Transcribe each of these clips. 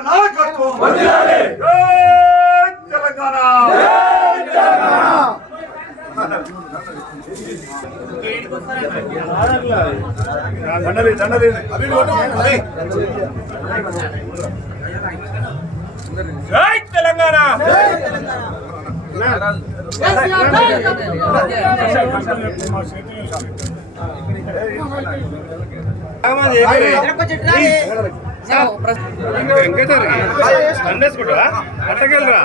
నాయకత్వం తెలంగాణ. జై తెలంగాణ. అండేసుకుంటా అట్టకెళ్ళరా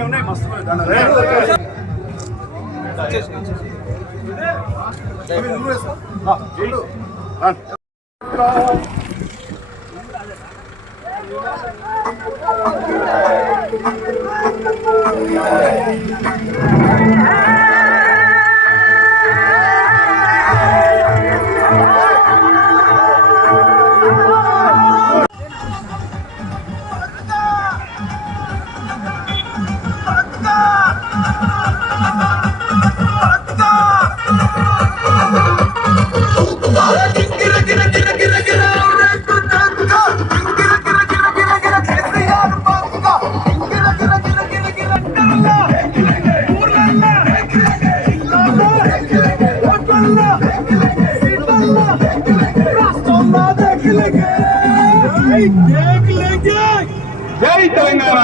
ఉన్నాయి మస్తు జై తెలంగాణ.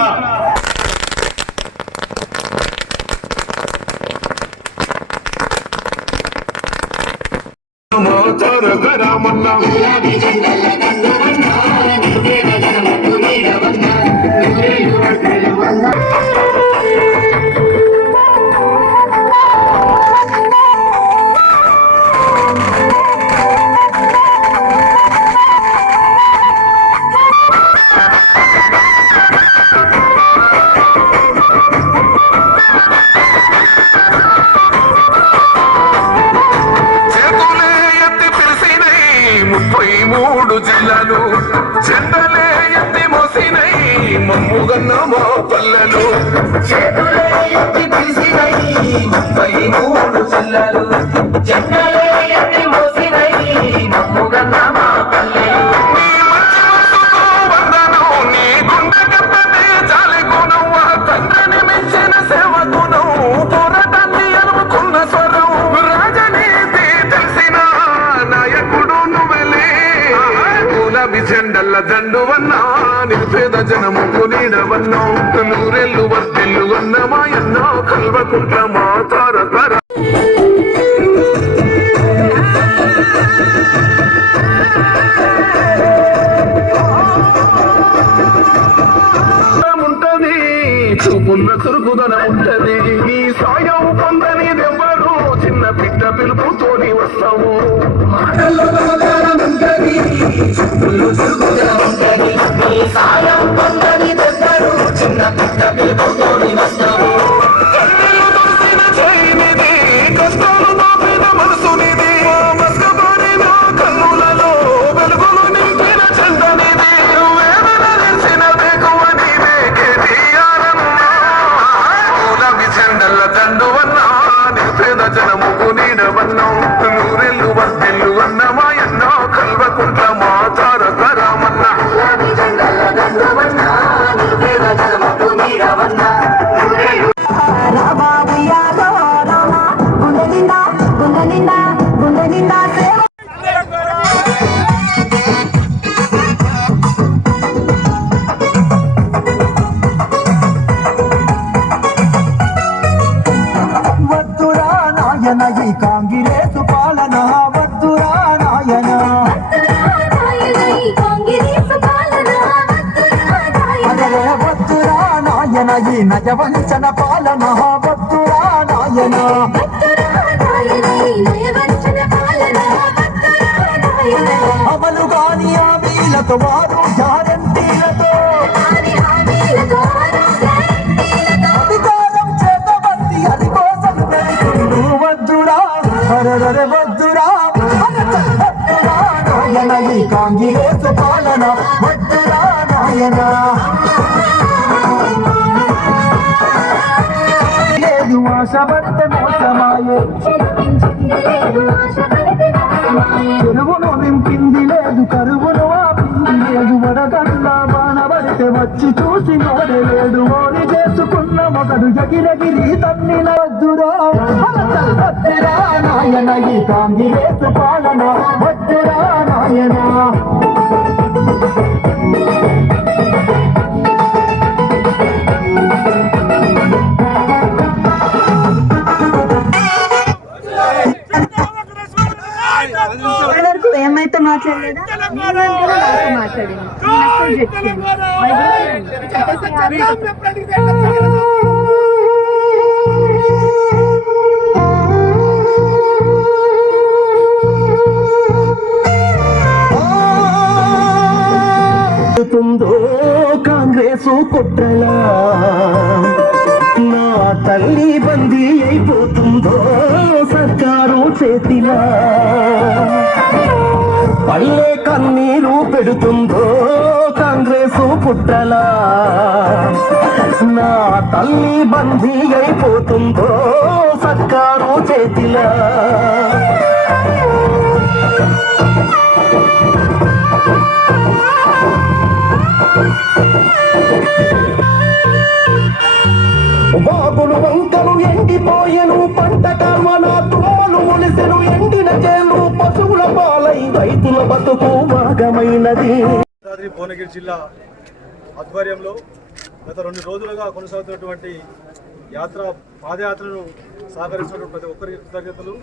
జిల్లాలు చెందలే ఎత్తి మోసినై మమ్ముగన్న మా పల్లెలు 33 జిల్లాలు చెందలే ఎత్తి మోసినై మమ్ముగన్న మా పల్లెలు. నీ గుండె కప్పనే చాలి గుణం తండ్రిని మించిన సేవకునం పోరాటాన్ని అనుకున్న స్వరం రాజనీతి తెలిసిన నాయకుడు నువ్వెలే జెండల్ల దండువన్నా నిరుపేద జనముకు నీడవన్నా నూరెల్లు వర్తిల్లు అన్న మాయన్న కల్వకుంట్ల మా తారతర ఉంటది చూపున్న చురుకుదనం ఉంటది నీ సాయం పొందనిదెవ్వరు చిన్న బిడ్డ పిలుపుతోని వస్తావు సాయం పొందని దగ్గరు చిన్న బిడ్డ పిలుపుతోని వస్తావు. కష్టాలు దాపిన మనసునిది మస్కబారిన కన్నులలో వెలుగులు నింపిన చందనిది వేదన నిలిచిన వేకువ నీవే కేటీఆరవి చెండల్ల దండువన్నా నిరుపేద జనముకు నీడవన్నా నూరెల్లు వర్తిల్లు అన్న మాయన్న కల్వకుంట్ల మా తారకరామన్న వద్దురా నాయన ఈ కాంగ్రెసు పాలన వద్దురా నాయన వద్దురా నాయన ఈ నయవంచన పాలన వద్దురా నాయన అమలు కాని హామీలతో వారు గ్యారంటీలతో అధికారం చేతబట్టి అది కోసం పెడుతుండు వద్దురా వద్దురా నాయన ఈ కాంగ్రెసు పాలన వద్దురా నాయన లేదు ఆశ పడితే మోసమాయే చెరువును నింపింది లేదు, కరువును ఆపింది లేదు, వడగండ్ల బాణబడితే వచ్చి చూసి నోడలేడు. ఓరి చేసుకున్న మొగడు ఎగిరెగిరి తన్నిన వద్దురా వద్దురా నాయన, ఈ కాంగ్రెస్ పాలన వద్దురా నాయన. వరకు ఏమైతే మాట్లాడలేదా మాట్లాడింది కాంగ్రెసు కుట్రలా నా తల్లి బందీ అయిపోతుందో సర్కారు చేతిలా, పల్లె కన్నీరు పెడుతుందో కాంగ్రెసు కుట్రలా, నా తల్లి బందీ అయిపోతుందో సర్కారు చేతిలా. బాబులు వంకలు ఎండిపోయెను, పంట కర్మన తుమ్మలు ములిసెను, ఎండిన చేలు పశువుల పాలై రైతుల బతుకు భాగమైనది. భువనగిరి జిల్లా ఆధ్వర్యంలో గత 2 రోజులుగా కొనసాగుతున్నటువంటి పాదయాత్రను సహకరిస్తున్న ప్రతి ఒక్కరికి కృతజ్ఞతలు.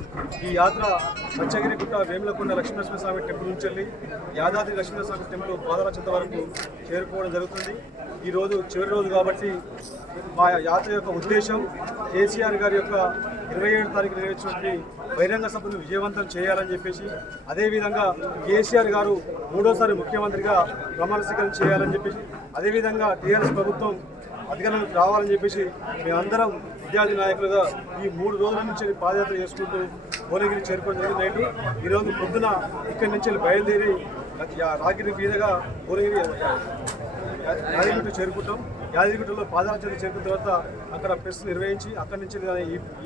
ఈ యాత్ర మత్స్యగిరిగుట్ట వేములకొండ లక్ష్మీనరసింహస్వామి టెంపుల్ నుంచి వెళ్ళి యాదాద్రి లక్ష్మీనరసింహస్వామి టెంపుల్ పాదరచంత వరకు చేరుకోవడం జరుగుతుంది. ఈరోజు చివరి రోజు కాబట్టి మా యాత్ర యొక్క ఉద్దేశం కేసీఆర్ గారి యొక్క 27వ తారీఖు నిర్వహించినటువంటి బహిరంగ సభను విజయవంతం చేయాలని చెప్పేసి, అదేవిధంగా కేసీఆర్ గారు 3వ ముఖ్యమంత్రిగా ప్రమాణ స్వీకారం చేయాలని చెప్పేసి, అదేవిధంగా టీఆర్ఎస్ ప్రభుత్వం అధికారంలోకి రావాలని చెప్పేసి మేమందరం విద్యార్థి నాయకులుగా ఈ 3 రోజుల నుంచి పాదయాత్ర చేసుకుంటూ భువనగిరి చేరుకోవడం జరిగింది. ఈరోజు పొద్దున ఇక్కడి నుంచి బయలుదేరి రాగిరి మీదుగా భువనగిరి యాదగిరిగుట్ట చేరుకుంటాం. యాదగిరిగుట్టలో పాదయాత్ర చేరుకున్న తర్వాత అక్కడ ప్రెస్ నిర్వహించి అక్కడి నుంచి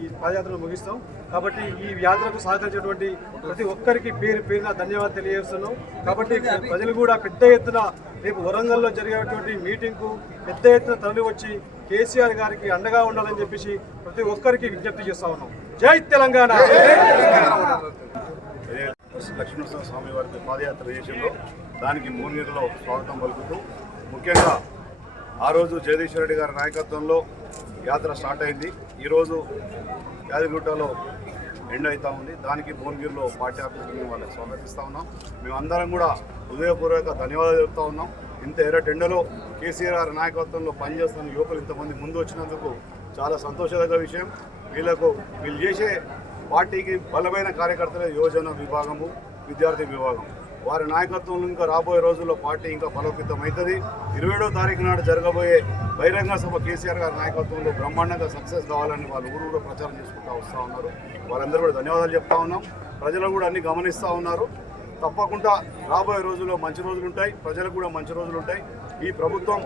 ఈ పాదయాత్రను ముగిస్తాం. కాబట్టి ఈ యాత్రకు సహకరించినటువంటి ప్రతి ఒక్కరికి పేరున ధన్యవాదాలు తెలియజేస్తున్నాం. కాబట్టి ప్రజలు కూడా పెద్ద ఎత్తున రేపు వరంగల్లో జరిగేటువంటి మీటింగ్కు పెద్ద ఎత్తున తరలి వచ్చి కేసీఆర్ గారికి అండగా ఉండాలని చెప్పేసి ప్రతి ఒక్కరికి విజ్ఞప్తి చేస్తా ఉన్నాం. జై తెలంగాణ. లక్ష్మీనరసింహ స్వామి వారికి పాదయాత్ర చేసిందో దానికి భువనగిరిలో స్వాగతం పలుకుతూ, ముఖ్యంగా ఆ రోజు జగదీశ్వర్ రెడ్డి గారి నాయకత్వంలో యాత్ర స్టార్ట్ అయింది. ఈరోజు యాదగిరిగుట్టలో ఎండ్ అవుతూ ఉంది. దానికి భువనగిరిలో పార్టీ ఆఫీస్కి వాళ్ళకి స్వాగతిస్తూ ఉన్నాం. మేమందరం కూడా హృదయపూర్వక ధన్యవాదాలు చెప్తా ఉన్నాం. ఇంత ఎర్రటెండలో కేసీఆర్ గారి నాయకత్వంలో పనిచేస్తున్న యువకులు ఇంతమంది ముందు వచ్చినందుకు చాలా సంతోషదగ్గ విషయం. వీళ్ళు చేసే పార్టీకి బలమైన కార్యకర్తల యువజన విభాగము, విద్యార్థి విభాగం, వారి నాయకత్వంలో ఇంకా రాబోయే రోజుల్లో పార్టీ ఇంకా బలోపేతం అవుతుంది. 27వ తారీఖు నాడు జరగబోయే బహిరంగ సభ కేసీఆర్ గారి నాయకత్వంలో బ్రహ్మాండంగా సక్సెస్ కావాలని వాళ్ళు ఊరు ప్రచారం చేసుకుంటూ వస్తూ ఉన్నారు. వారందరూ కూడా ధన్యవాదాలు చెప్తా ఉన్నాం. ప్రజలు కూడా అన్ని గమనిస్తూ ఉన్నారు. తప్పకుండా రాబోయే రోజుల్లో మంచి రోజులు ఉంటాయి, ప్రజలకు కూడా మంచి రోజులు ఉంటాయి. ఈ ప్రభుత్వం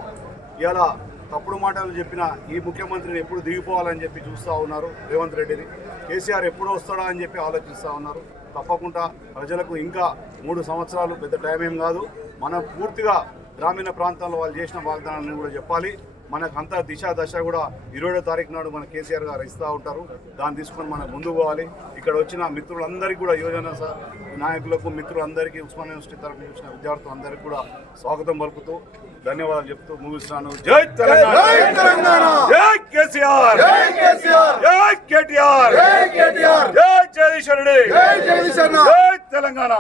ఇలా తప్పుడు మాటలు చెప్పిన ఈ ముఖ్యమంత్రిని ఎప్పుడు దిగిపోవాలని చెప్పి చూస్తూ ఉన్నారు. రేవంత్ రెడ్డిని కేసీఆర్ ఎప్పుడు వస్తాడా అని చెప్పి ఆలోచిస్తూ ఉన్నారు. తప్పకుండా ప్రజలకు ఇంకా 3 సంవత్సరాలు పెద్ద టైం ఏం కాదు. మనం పూర్తిగా గ్రామీణ ప్రాంతాల్లో వాళ్ళు చేసిన వాగ్దానాలను కూడా చెప్పాలి. మనకంతా దశ కూడా 27వ తారీఖు నాడు మన కేసీఆర్ గారు ఇస్తూ ఉంటారు. దాన్ని తీసుకొని మనం ముందుకు పోవాలి. ఇక్కడ వచ్చిన మిత్రులందరికీ కూడా యువజన నాయకులకు, మిత్రులందరికీ, ఉస్మానియా యూనివర్సిటీ తరఫున వచ్చిన విద్యార్థులందరికీ కూడా స్వాగతం పలుకుతూ ధన్యవాదాలు చెప్తూ ముగిస్తున్నాను. జై తెలంగాణ, జై కేసీఆర్, జై కేటీఆర్, జై జగదీశ్వర్ రెడ్డి, జై తెలంగాణ.